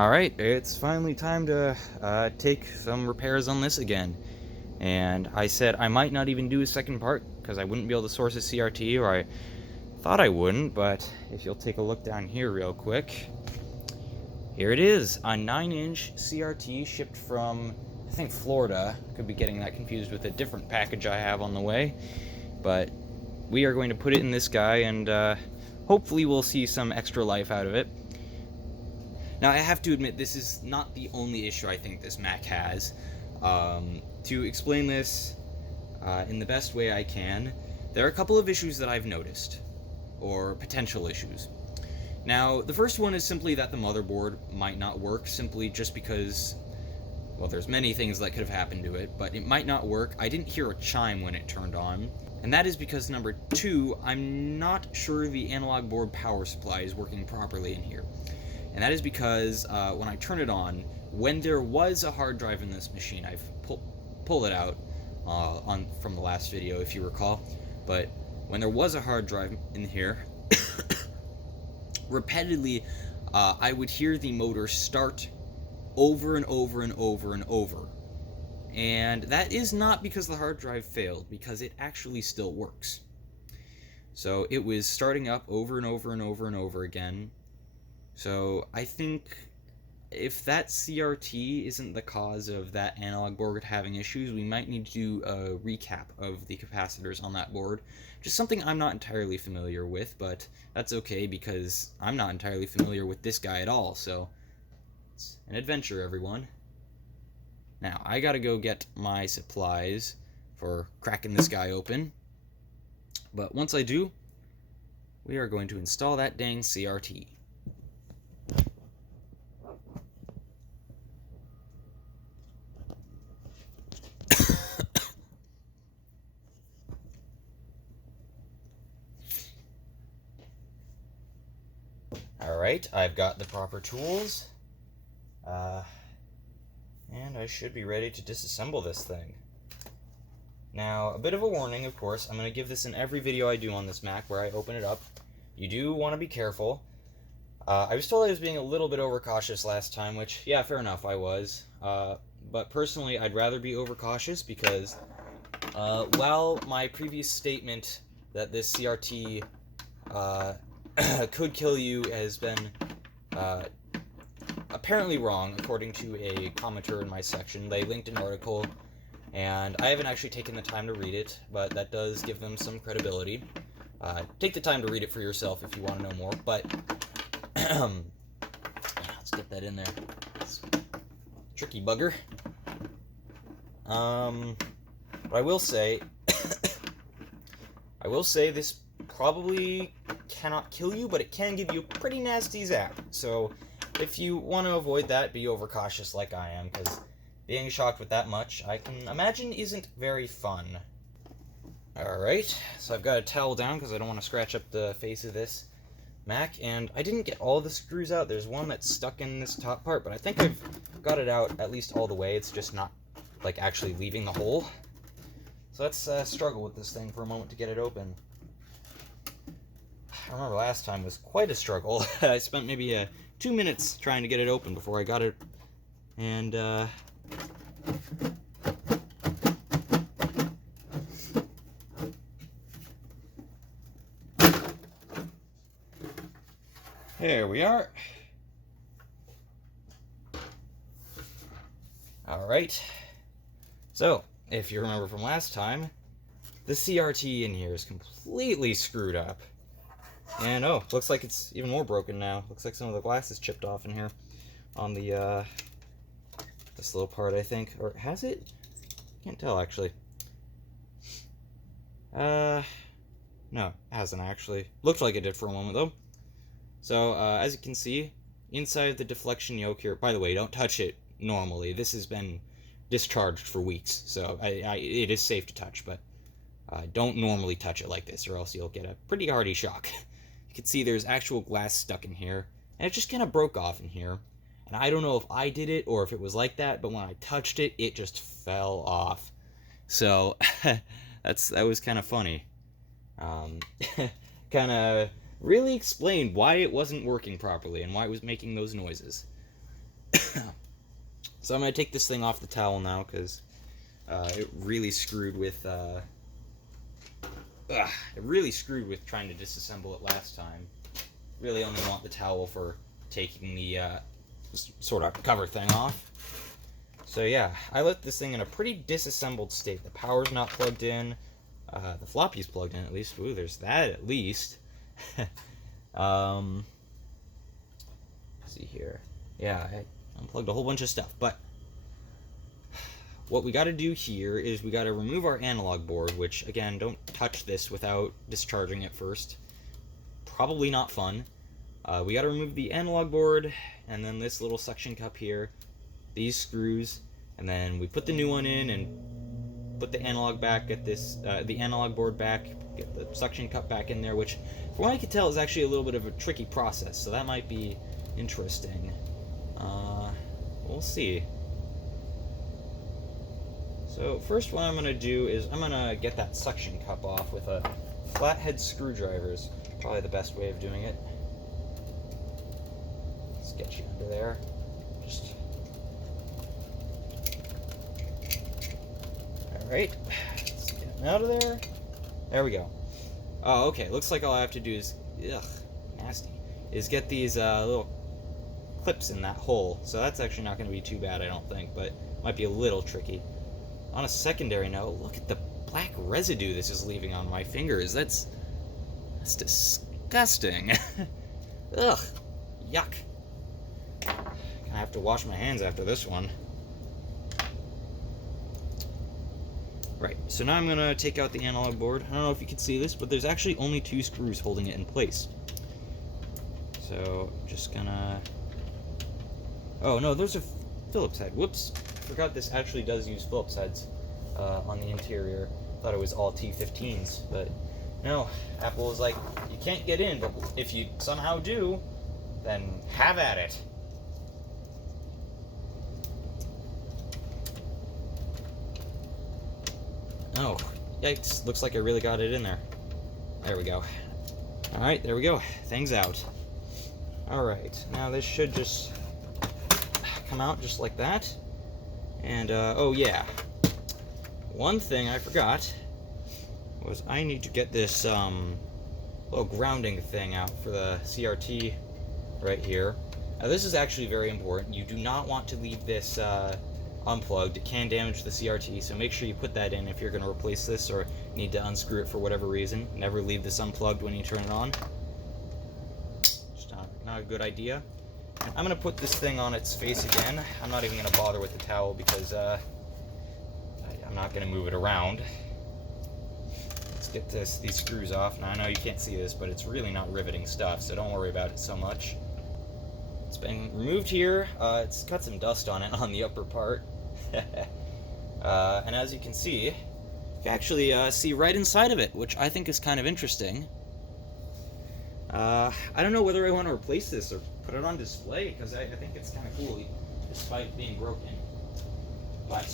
Alright, it's finally time to take some repairs on this again. And I said I might not even do a second part, because I wouldn't be able to source a CRT, or I thought I wouldn't, but if you'll take a look down here real quick, here it is, a 9-inch CRT shipped from, I think, Florida. Could be getting that confused with a different package I have on the way, but we are going to put it in this guy, and hopefully we'll see some extra life out of it. Now, I have to admit, this is not the only issue I think this Mac has. To explain this in the best way I can, there are a couple of issues that I've noticed, or potential issues. Now, the first one is simply that the motherboard might not work, simply just because, well, there's many things that could have happened to it, but it might not work. I didn't hear a chime when it turned on, and that is because, number two, I'm not sure the analog board power supply is working properly in here. And that is because when I turn it on, when there was a hard drive in this machine, I've pulled it out from the last video if you recall, but when there was a hard drive in here, repeatedly I would hear the motor start over and over and over and over. And that is not because the hard drive failed, because it actually still works. So it was starting up over and over and over and over again. So I think if that CRT isn't the cause of that analog board having issues, we might need to do a recap of the capacitors on that board. Just something I'm not entirely familiar with, but that's okay because I'm not entirely familiar with this guy at all, so it's an adventure, everyone. Now, I gotta go get my supplies for cracking this guy open, but once I do, we are going to install that dang CRT. Alright, I've got the proper tools, and I should be ready to disassemble this thing. Now, a bit of a warning, of course, I'm going to give this in every video I do on this Mac where I open it up. You do want to be careful. I was told I was being a little bit overcautious last time, which, yeah, fair enough, I was. But personally, I'd rather be overcautious because, while my previous statement that this CRT could kill you has been apparently wrong, according to a commenter in my section. They linked an article, and I haven't actually taken the time to read it, but that does give them some credibility. Take the time to read it for yourself if you want to know more, but let's get that in there. It's tricky bugger. But I will say, this probably cannot kill you, but it can give you a pretty nasty zap. So if you want to avoid that, be overcautious like I am, because being shocked with that much, I can imagine, isn't very fun. Alright, so I've got a towel down because I don't want to scratch up the face of this Mac, and I didn't get all the screws out. There's one that's stuck in this top part, but I think I've got it out at least all the way. It's just not, like, actually leaving the hole. So let's struggle with this thing for a moment to get it open. I remember last time was quite a struggle. I spent maybe 2 minutes trying to get it open before I got it, and there we are. Alright, so if you remember from last time, the CRT in here is completely screwed up. And oh, looks like it's even more broken now. Looks like some of the glass is chipped off in here on the this little part, I think. Or has it? Can't tell actually. No, it hasn't actually. Looked like it did for a moment though. So as you can see, inside the deflection yoke here. By the way, don't touch it normally. This has been discharged for weeks, so it is safe to touch, but don't normally touch it like this, or else you'll get a pretty hearty shock. You can see there's actual glass stuck in here, and it just kind of broke off in here. And I don't know if I did it or if it was like that, but when I touched it, it just fell off. So that was kind of funny. Kind of really explained why it wasn't working properly and why it was making those noises. So I'm going to take this thing off the towel now, because it really screwed with trying to disassemble it last time. Really only want the towel for taking the sort of cover thing off. So yeah, I left this thing in a pretty disassembled state. The power's not plugged in. The floppy's plugged in at least. Ooh, there's that at least. Let's see here. Yeah, I unplugged a whole bunch of stuff. But what we got to do here is we got to remove our analog board, which, again, don't touch this without discharging it first. Probably not fun. We got to remove the analog board, and then this little suction cup here, these screws, and then we put the new one in and put the analog back, get this, the analog board back, get the suction cup back in there, which, from what I can tell, is actually a little bit of a tricky process, so that might be interesting. We'll see. So first what I'm going to do is I'm going to get that suction cup off with a flathead screwdriver. Is probably the best way of doing it. Let's get you under there. Just... Alright, let's get him out of there. There we go. Oh, okay, looks like all I have to do is, nasty, is get these little clips in that hole. So that's actually not going to be too bad, I don't think, but might be a little tricky. On a secondary note, look at the black residue this is leaving on my fingers. That's disgusting. Ugh, yuck. Gonna have to wash my hands after this one. Right, so now I'm gonna take out the analog board. I don't know if you can see this, but there's actually only 2 screws holding it in place. So, just gonna... Oh, no, those are Phillips head. Whoops. I forgot this actually does use Phillips heads on the interior. Thought it was all T15s, but no. Apple was like, you can't get in, but if you somehow do, then have at it. Oh, yikes. Looks like I really got it in there. There we go. Alright, there we go. Things out. Alright, now this should just come out just like that. And, oh yeah. One thing I forgot was I need to get this, little grounding thing out for the CRT right here. Now this is actually very important. You do not want to leave this, unplugged. It can damage the CRT, so make sure you put that in if you're going to replace this or need to unscrew it for whatever reason. Never leave this unplugged when you turn it on. Just not a good idea. I'm going to put this thing on its face again. I'm not even going to bother with the towel because I'm not going to move it around. Let's get these screws off. Now, I know you can't see this, but it's really not riveting stuff, so don't worry about it so much. It's been removed here. It's got some dust on it on the upper part. And as you can see, you can actually see right inside of it, which I think is kind of interesting. I don't know whether I want to replace this or put it on display, because I think it's kind of cool, despite being broken. But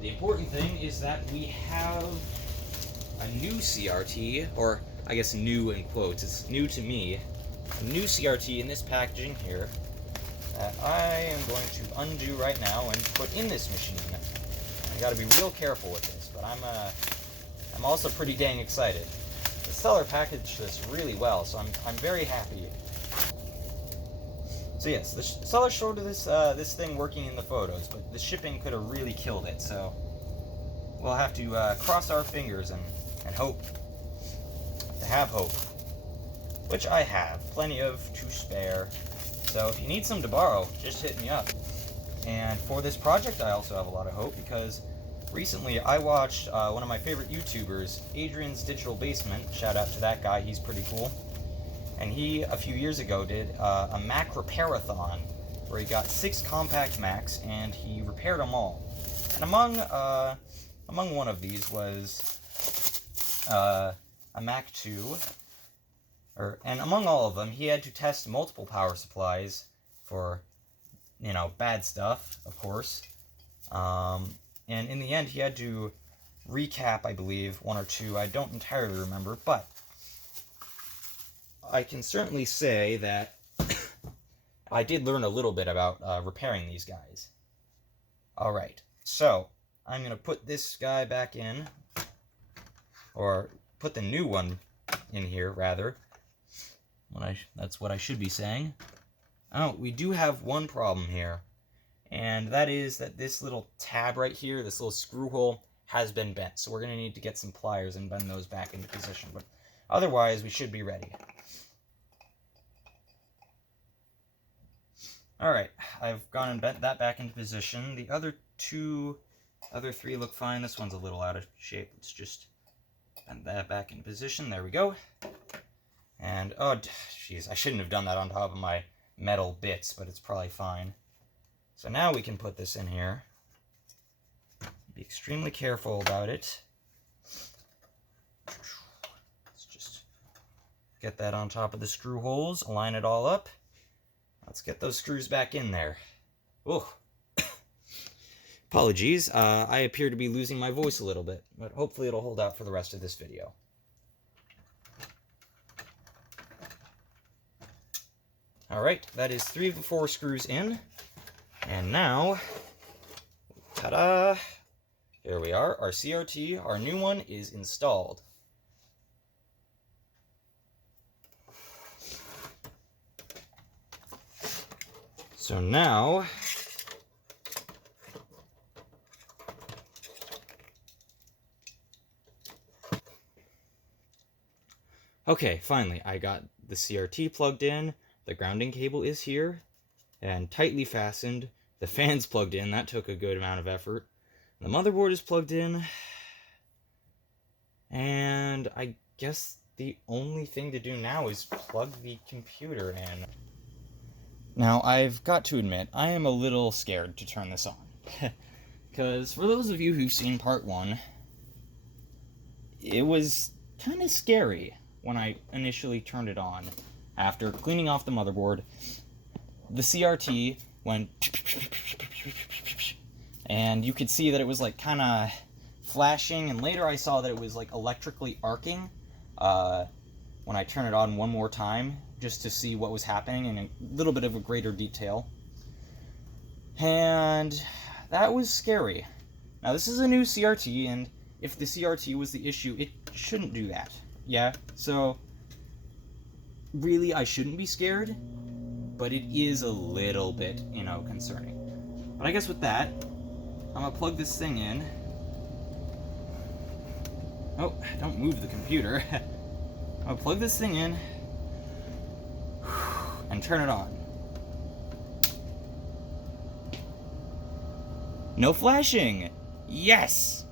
the important thing is that we have a new CRT, or I guess new in quotes, it's new to me, a new CRT in this packaging here that I am going to undo right now and put in this machine. I gotta be real careful with this, but I'm also pretty dang excited. The seller packaged this really well, so I'm very happy. So yes, the seller showed this thing working in the photos, but the shipping could have really killed it, so we'll have to cross our fingers and hope. To have hope. Which I have. Plenty of to spare. So if you need some to borrow, just hit me up. And for this project, I also have a lot of hope, because recently I watched one of my favorite YouTubers, Adrian's Digital Basement. Shout out to that guy, he's pretty cool. And he, a few years ago, did a Mac repair-a-thon, where he got 6 compact Macs, and he repaired them all. And among one of these was a Mac 2, and among all of them, he had to test multiple power supplies for, you know, bad stuff, of course. And in the end, he had to recap, I believe, 1 or 2. I don't entirely remember, but I can certainly say that I did learn a little bit about repairing these guys. Alright, so I'm going to put this guy back in, or put the new one in here, rather. That's what I should be saying. Oh, we do have one problem here, and that is that this little tab right here, this little screw hole, has been bent, so we're going to need to get some pliers and bend those back into position, but otherwise we should be ready. Alright, I've gone and bent that back into position. The other three look fine. This one's a little out of shape. Let's just bend that back in position. There we go. And, oh, jeez, I shouldn't have done that on top of my metal bits, but it's probably fine. So now we can put this in here. Be extremely careful about it. Let's just get that on top of the screw holes, align it all up. Let's get those screws back in there. Oh, apologies. I appear to be losing my voice a little bit, but hopefully it'll hold out for the rest of this video. Alright, that is 3 of the 4 screws in. And now, ta-da! Here we are. Our CRT, our new one, is installed. So now, okay, finally, I got the CRT plugged in, the grounding cable is here, and tightly fastened. The fan's plugged in, that took a good amount of effort. The motherboard is plugged in, and I guess the only thing to do now is plug the computer in. Now, I've got to admit, I am a little scared to turn this on. Because for those of you who've seen part 1, it was kind of scary when I initially turned it on. After cleaning off the motherboard, the CRT went, and you could see that it was like kind of flashing, and later I saw that it was like electrically arcing when I turn it on one more time, just to see what was happening in a little bit of a greater detail. And that was scary. Now, this is a new CRT, and if the CRT was the issue, it shouldn't do that. Yeah, so really, I shouldn't be scared, but it is a little bit, concerning. But I guess with that, I'm gonna plug this thing in. Oh, don't move the computer. I'm gonna plug this thing in and turn it on. No flashing! Yes!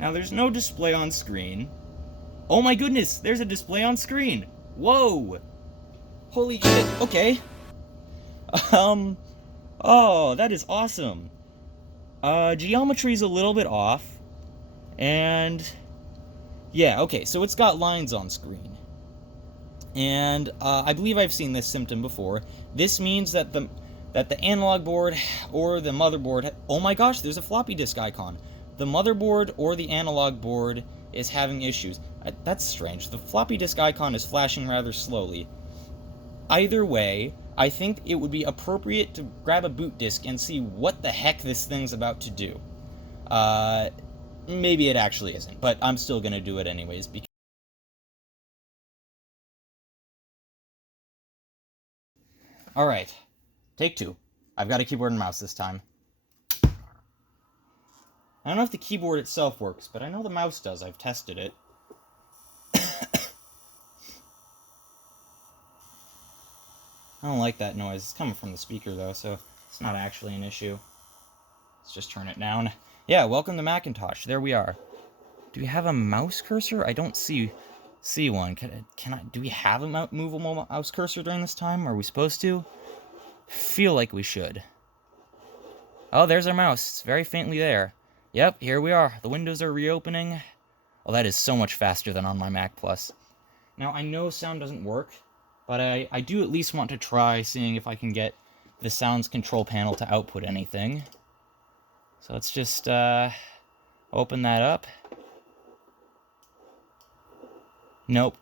Now there's no display on screen. Oh my goodness, there's a display on screen! Whoa! Holy shit, okay. Oh, that is awesome. Geometry's a little bit off. And yeah, okay, so it's got lines on screen. And I believe I've seen this symptom before. This means that the analog board or the motherboard... Oh my gosh, there's a floppy disk icon. The motherboard or the analog board is having issues. That's strange. The floppy disk icon is flashing rather slowly. Either way, I think it would be appropriate to grab a boot disk and see what the heck this thing's about to do. Maybe it actually isn't, but I'm still gonna do it anyways, because... Alright, take 2. I've got a keyboard and mouse this time. I don't know if the keyboard itself works, but I know the mouse does. I've tested it. I don't like that noise. It's coming from the speaker, though, so it's not actually an issue. Let's just turn it down. Yeah, welcome to Macintosh. There we are. Do we have a mouse cursor? I don't see one. Do we have a movable mouse cursor during this time? Are we supposed to? Feel like we should. Oh, there's our mouse. It's very faintly there. Yep, here we are. The windows are reopening. Oh, that is so much faster than on my Mac Plus. Now, I know sound doesn't work, but I do at least want to try seeing if I can get the sounds control panel to output anything. So let's just open that up. Nope.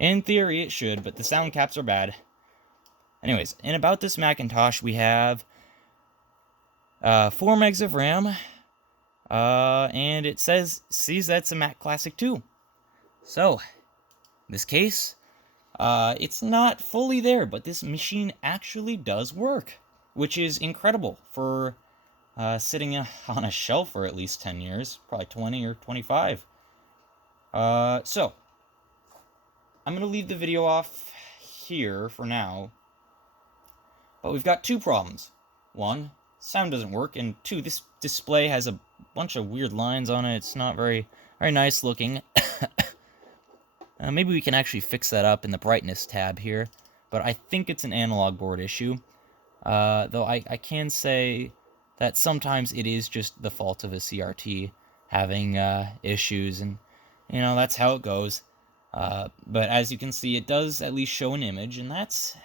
In theory, it should, but the sound caps are bad. Anyways, and about this Macintosh, we have 4 megs of RAM, and it sees that's a Mac Classic 2. So, in this case, it's not fully there, but this machine actually does work, which is incredible for sitting on a shelf for at least 10 years, probably 20 or 25. So, I'm going to leave the video off here for now, but we've got 2 problems. 1, sound doesn't work, and 2, this display has a bunch of weird lines on it. It's not very nice looking. Maybe we can actually fix that up in the brightness tab here, but I think it's an analog board issue. Though I can say that sometimes it is just the fault of a CRT having issues, and that's how it goes. But as you can see, it does at least show an image, and that's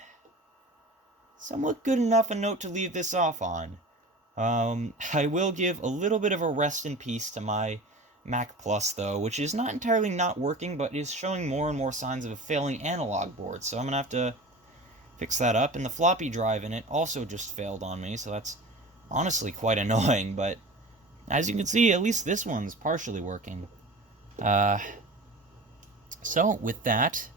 somewhat good enough a note to leave this off on. I will give a little bit of a rest in peace to my Mac Plus, though, which is not entirely not working, but is showing more and more signs of a failing analog board, so I'm going to have to fix that up. And the floppy drive in it also just failed on me, so that's honestly quite annoying, but as you can see, at least this one's partially working. So, with that,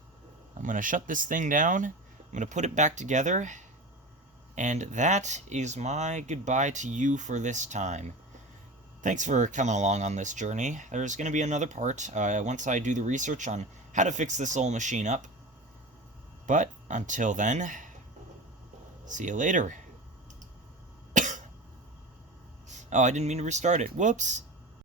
I'm going to shut this thing down, I'm going to put it back together, and that is my goodbye to you for this time. Thanks for coming along on this journey. There's going to be another part once I do the research on how to fix this old machine up. But until then, see you later. Oh, I didn't mean to restart it. Whoops.